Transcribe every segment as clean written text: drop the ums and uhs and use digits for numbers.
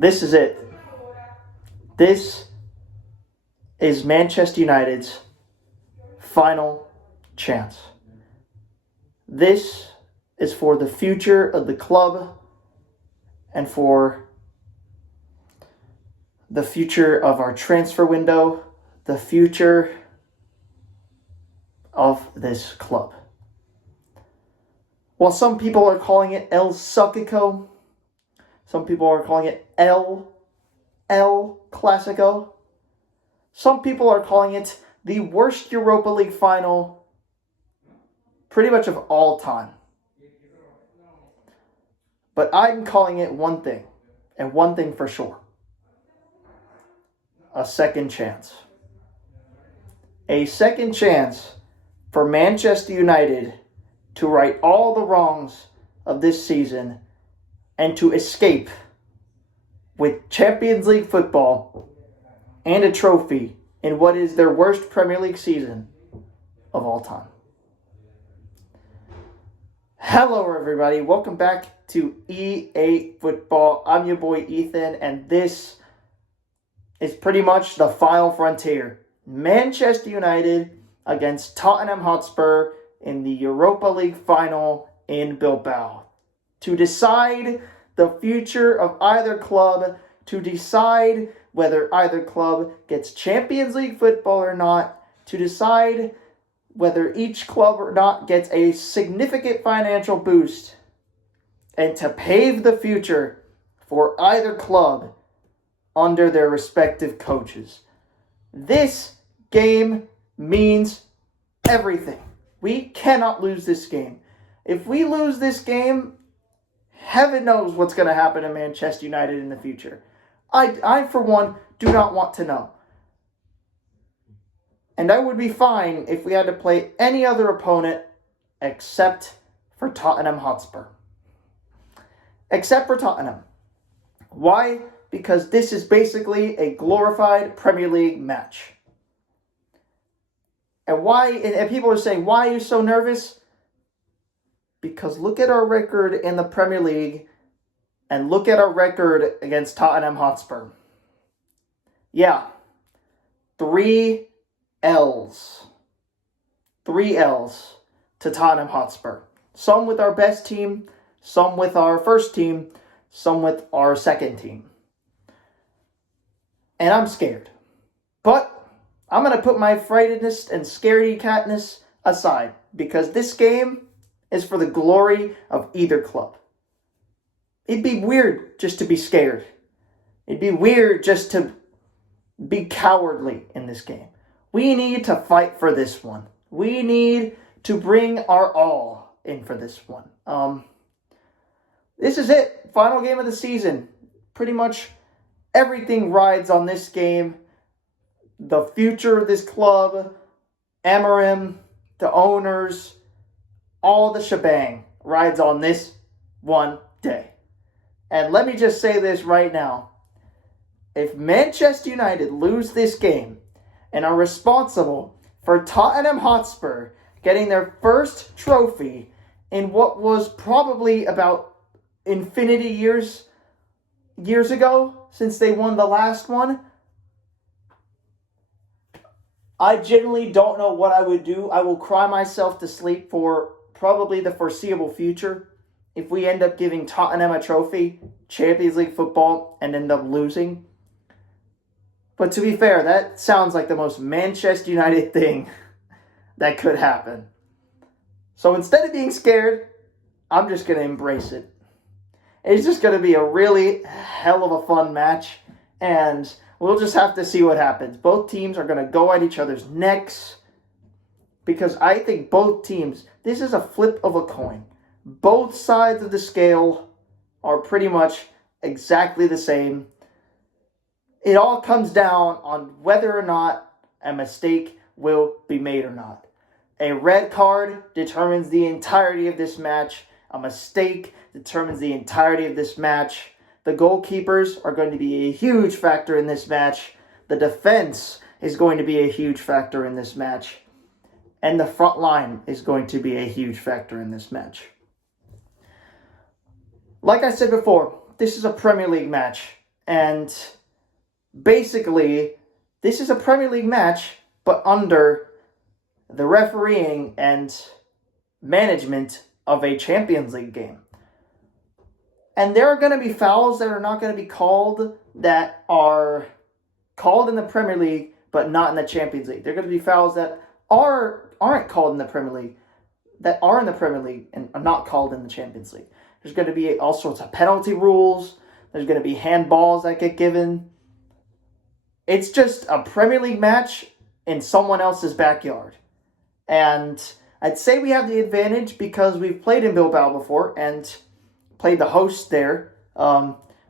This is it. This is Manchester United's final chance. This is for the future of the club and for the future of our transfer window, the future of this club. While some people are calling it El Sucico, some people are calling it El Clasico, some people are calling it the worst Europa League final pretty much of all time. But I'm calling it one thing, and one thing for sure. A second chance. A second chance for Manchester United to right all the wrongs of this season and to escape with Champions League football and a trophy in what is their worst Premier League season of all time. Hello, everybody. Welcome back to E8 Football. I'm your boy, Ethan, and this is pretty much the final frontier. Manchester United against Tottenham Hotspur in the Europa League final in Bilbao. To decide the future of either club, to decide whether either club gets Champions League football or not, to decide whether each club or not gets a significant financial boost, and to pave the future for either club under their respective coaches. This game means everything. We cannot lose this game. If we lose this game, heaven knows what's going to happen to Manchester United in the future. I, for one, do not want to know. And I would be fine if we had to play any other opponent except for Tottenham Hotspur. Except for Tottenham. Why? Because this is basically a glorified Premier League match. And why? And people are saying, why are you so nervous? Because look at our record in the Premier League and look at our record against Tottenham Hotspur. Yeah. 3 L's. 3 L's to Tottenham Hotspur. Some with our best team, some with our first team, some with our second team. And I'm scared. But I'm going to put my frightedness and scaredy-catness aside because this game is for the glory of either club. It'd be weird just to be scared. It'd be weird just to be cowardly in this game. We need to fight for this one. We need to bring our all in for this one. This is it. Final game of the season. Pretty much everything rides on this game. The future of this club, Amorim, the owners, all the shebang rides on this one day. And let me just say this right now. If Manchester United lose this game and are responsible for Tottenham Hotspur getting their first trophy in what was probably about infinity years ago since they won the last one, I genuinely don't know what I would do. I will cry myself to sleep for probably the foreseeable future if we end up giving Tottenham a trophy, Champions League football, and end up losing. But to be fair, that sounds like the most Manchester United thing that could happen. So instead of being scared, I'm just going to embrace it. It's just going to be a really hell of a fun match, and we'll just have to see what happens. Both teams are going to go at each other's necks because I think both teams, this is a flip of a coin. Both sides of the scale are pretty much exactly the same. It all comes down on whether or not a mistake will be made or not. A red card determines the entirety of this match. A mistake determines the entirety of this match. The goalkeepers are going to be a huge factor in this match. The defense is going to be a huge factor in this match. And the front line is going to be a huge factor in this match. Like I said before, this is a Premier League match. And basically, this is a Premier League match, but under the refereeing and management of a Champions League game. And there are going to be fouls that are not going to be called that are called in the Premier League, but not in the Champions League. There are going to be fouls that aren't called in the Premier League, that are in the Premier League and are not called in the Champions League. There's going to be all sorts of penalty rules. There's going to be handballs that get given. It's just a Premier League match in someone else's backyard. And I'd say we have the advantage because we've played in Bilbao before and played the host there.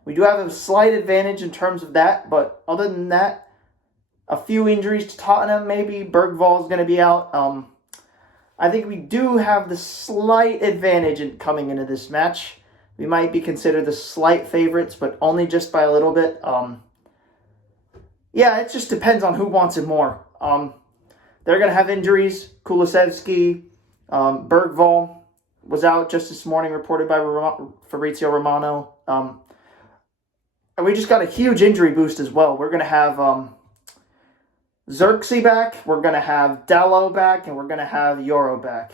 We do have a slight advantage in terms of that, but other than that, a few injuries to Tottenham, maybe. Bergvall's going to be out. I think we do have the slight advantage in coming into this match. We might be considered the slight favorites, but only just by a little bit. Yeah, it just depends on who wants it more. They're going to have injuries. Kulusevski, Bergvall was out just this morning, reported by Fabrizio Romano. And we just got a huge injury boost as well. We're going to have Xerxes back, we're going to have Dalot back, and we're going to have Euro back.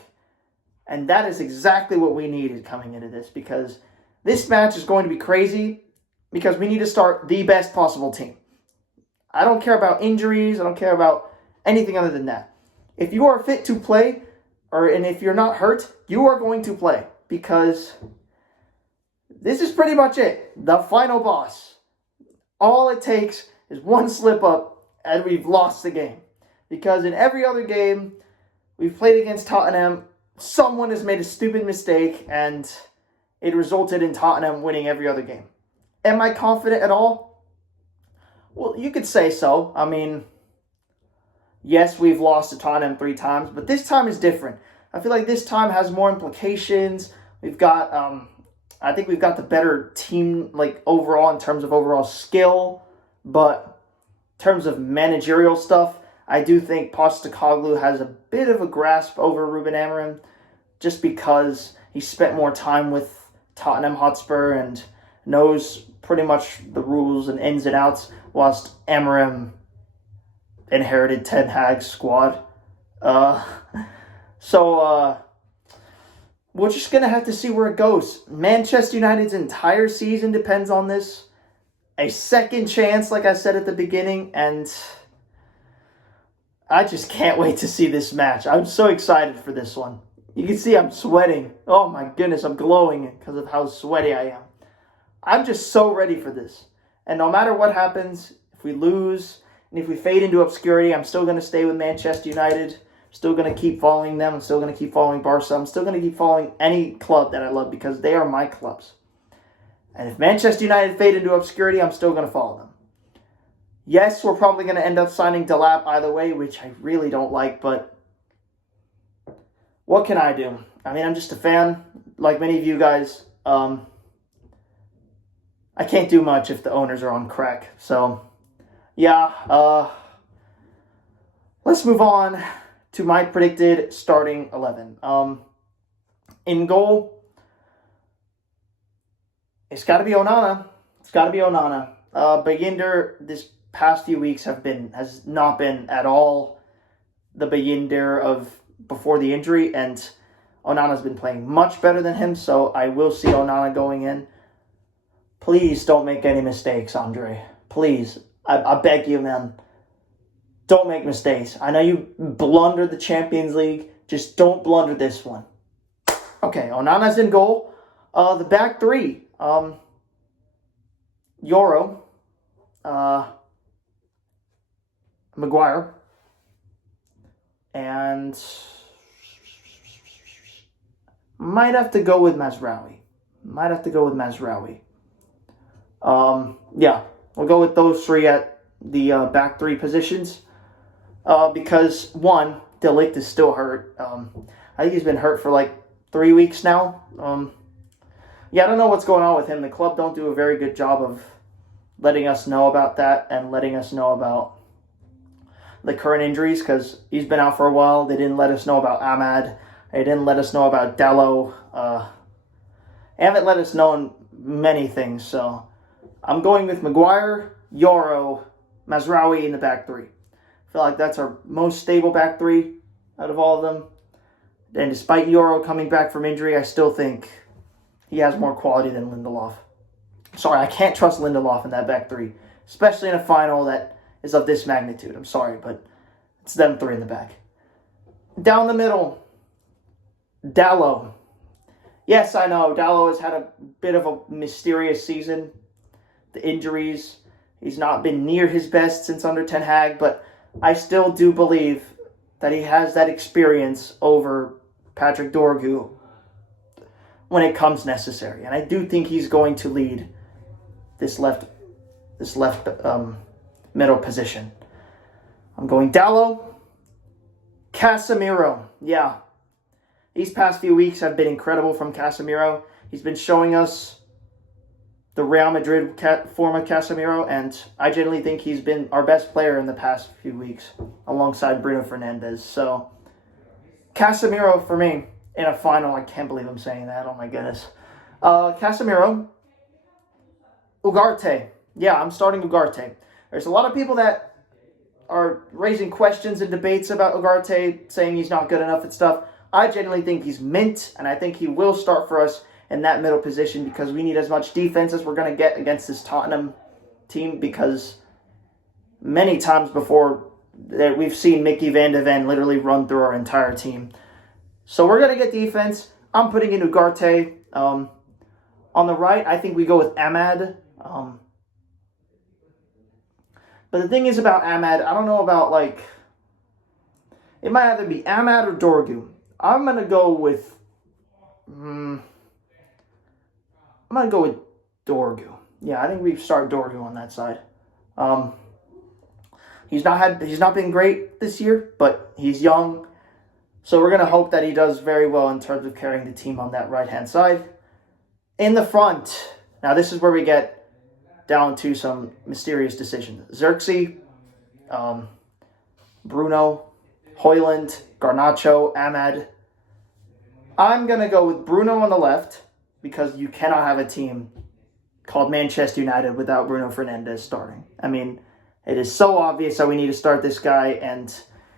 And that is exactly what we needed coming into this, because this match is going to be crazy because we need to start the best possible team. I don't care about injuries. I don't care about anything other than that. If you are fit to play, and if you're not hurt, you are going to play, because this is pretty much it. The final boss. All it takes is one slip up and we've lost the game. Because in every other game we've played against Tottenham, someone has made a stupid mistake and it resulted in Tottenham winning every other game. Am I confident at all? Well, you could say so. I mean, yes, we've lost to Tottenham 3 times, but this time is different. I feel like this time has more implications. We've got, I think we've got the better team, like, overall, in terms of overall skill, but in terms of managerial stuff, I do think Postecoglou has a bit of a grasp over Ruben Amorim, just because he spent more time with Tottenham Hotspur and knows pretty much the rules and ins and outs, whilst Amorim inherited Ten Hag's squad. So we're just going to have to see where it goes. Manchester United's entire season depends on this. A second chance, like I said at the beginning, and I just can't wait to see this match. I'm so excited for this one. You can see I'm sweating. Oh my goodness, I'm glowing because of how sweaty I am. I'm just so ready for this. And no matter what happens, if we lose and if we fade into obscurity, I'm still going to stay with Manchester United. Still going to keep following them. I'm still going to keep following Barca. I'm still going to keep following any club that I love because they are my clubs. And if Manchester United fade into obscurity, I'm still going to follow them. Yes, we're probably going to end up signing Delap either way, which I really don't like, but what can I do? I mean, I'm just a fan, like many of you guys. I can't do much if the owners are on crack. So, yeah, let's move on to my predicted starting 11. In goal, it's got to be Onana. It's got to be Onana. Bayinder this past few weeks has not been at all the Bayinder of before the injury, and Onana's been playing much better than him, so I will see Onana going in. Please don't make any mistakes, Andre. Please. I beg you, man. Don't make mistakes. I know you blundered the Champions League. Just don't blunder this one. Okay, Onana's in goal. The back three. Euro. Maguire. And might have to go with Mazraoui. Yeah, we'll go with those three at the back three positions. Because, one, De Ligt is still hurt. I think he's been hurt for like 3 weeks now. Yeah, I don't know what's going on with him. The club don't do a very good job of letting us know about that and letting us know about the current injuries, because he's been out for a while. They didn't let us know about Ahmad. They didn't let us know about Dalot. They haven't let us know on many things, so I'm going with Maguire, Yoro, Mazraoui in the back three. I feel like that's our most stable back three out of all of them. And despite Yoro coming back from injury, I still think he has more quality than Lindelof. Sorry, I can't trust Lindelof in that back three, especially in a final that is of this magnitude. I'm sorry, but it's them three in the back. Down the middle, Dalot. Yes, I know, Dalot has had a bit of a mysterious season. The injuries, he's not been near his best since under Ten Hag, but I still do believe that he has that experience over Patrick Dorgu when it comes necessary. And I do think he's going to lead this left middle position. I'm going Dalot, Casemiro. Yeah. These past few weeks have been incredible from Casemiro. He's been showing us the Real Madrid form of Casemiro, and I genuinely think he's been our best player in the past few weeks, alongside Bruno Fernandes. So, Casemiro for me in a final. I can't believe I'm saying that. Oh my goodness. Casemiro, Ugarte. Yeah, I'm starting Ugarte. There's a lot of people that are raising questions and debates about Ugarte, saying he's not good enough and stuff. I genuinely think he's mint, and I think he will start for us in that middle position because we need as much defense as we're going to get against this Tottenham team, because many times before that we've seen Mickey Van de Ven literally run through our entire team. So we're going to get defense. I'm putting in Ugarte. On the right, I think we go with Ahmad. But the thing is about Ahmad, I don't know about, it might either be Ahmad or Dorgu. I'm going to go with Dorgu. Yeah, I think we start Dorgu on that side. He's not been great this year, but he's young. So we're going to hope that he does very well in terms of carrying the team on that right-hand side. In the front, now this is where we get down to some mysterious decisions. Xerxes, Bruno, Højlund, Garnacho, Ahmad. I'm going to go with Bruno on the left because you cannot have a team called Manchester United without Bruno Fernandes starting. I mean, it is so obvious that we need to start this guy, and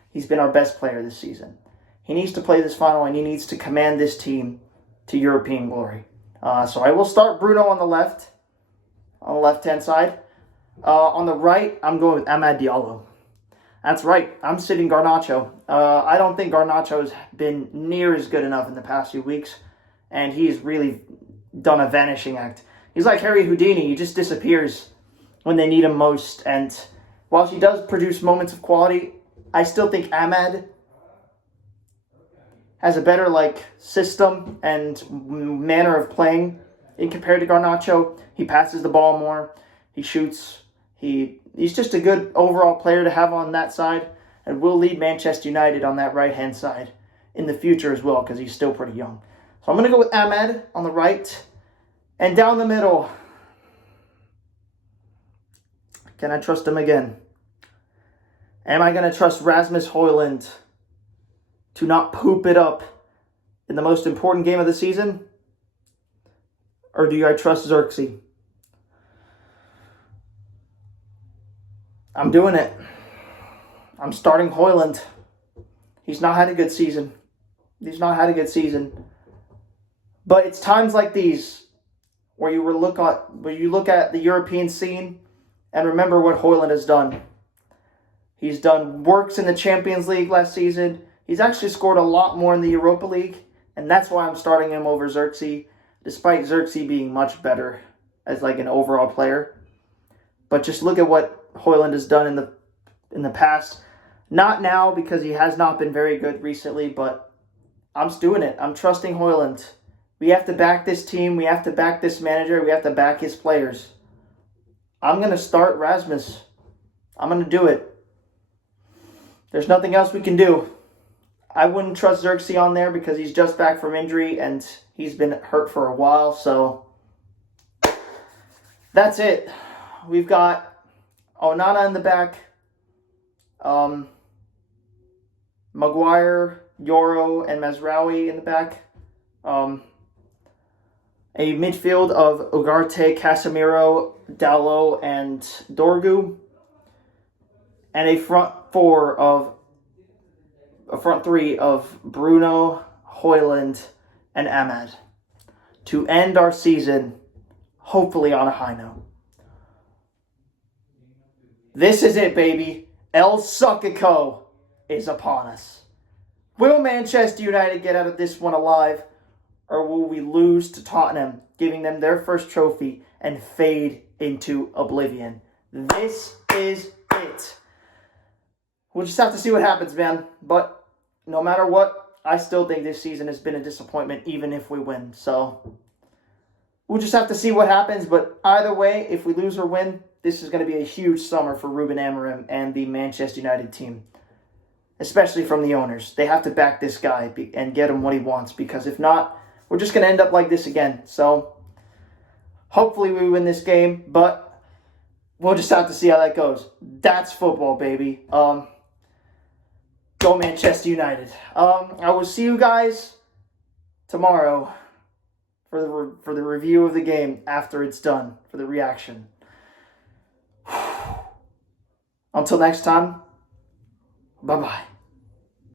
he's been our best player this season. He needs to play this final, and he needs to command this team to European glory. So I will start Bruno on the left-hand side. On the right, I'm going with Amad Diallo. That's right, I'm sitting Garnacho. I don't think Garnacho has been near as good enough in the past few weeks, and he's really done a vanishing act. He's like Harry Houdini. He just disappears when they need him most. And whilst he does produce moments of quality, I still think Ahmad has a better system and manner of playing in compared to Garnacho. He passes the ball more. He shoots. He's just a good overall player to have on that side, and will lead Manchester United on that right-hand side in the future as well, because he's still pretty young. So I'm going to go with Ahmad on the right. And down the middle, can I trust him again? Am I going to trust Rasmus Højlund to not poop it up in the most important game of the season? Or do I trust Xerxes? I'm doing it. I'm starting Højlund. He's not had a good season. But it's times like these where you look at the European scene and remember what Højlund has done. He's done works in the Champions League last season. He's actually scored a lot more in the Europa League, and that's why I'm starting him over Xerxes, despite Xerxes being much better as an overall player. But just look at what Højlund has done in the past. Not now, because he has not been very good recently, but I'm doing it. I'm trusting Højlund. We have to back this team. We have to back this manager. We have to back his players. I'm going to start Rasmus. I'm going to do it. There's nothing else we can do. I wouldn't trust Xerxes on there because he's just back from injury and he's been hurt for a while. So that's it. We've got Onana in the back. Maguire, Yoro, and Mazraoui in the back. a midfield of Ugarte, Casemiro, Dalot, and Dorgu, and a front three of Bruno, Højlund, and Ahmad to end our season, hopefully on a high note. This is it, baby. El Suckico is upon us. Will Manchester United get out of this one alive, or will we lose to Tottenham, giving them their first trophy and fade into oblivion? This is it. We'll just have to see what happens, man. But no matter what, I still think this season has been a disappointment, even if we win. So we'll just have to see what happens. But either way, if we lose or win, this is going to be a huge summer for Ruben Amorim and the Manchester United team, especially from the owners. They have to back this guy and get him what he wants, because if not, we're just going to end up like this again. So hopefully we win this game, but we'll just have to see how that goes. That's football, baby. Go Manchester United. I will see you guys tomorrow for the review of the game after it's done, for the reaction. Until next time, bye-bye.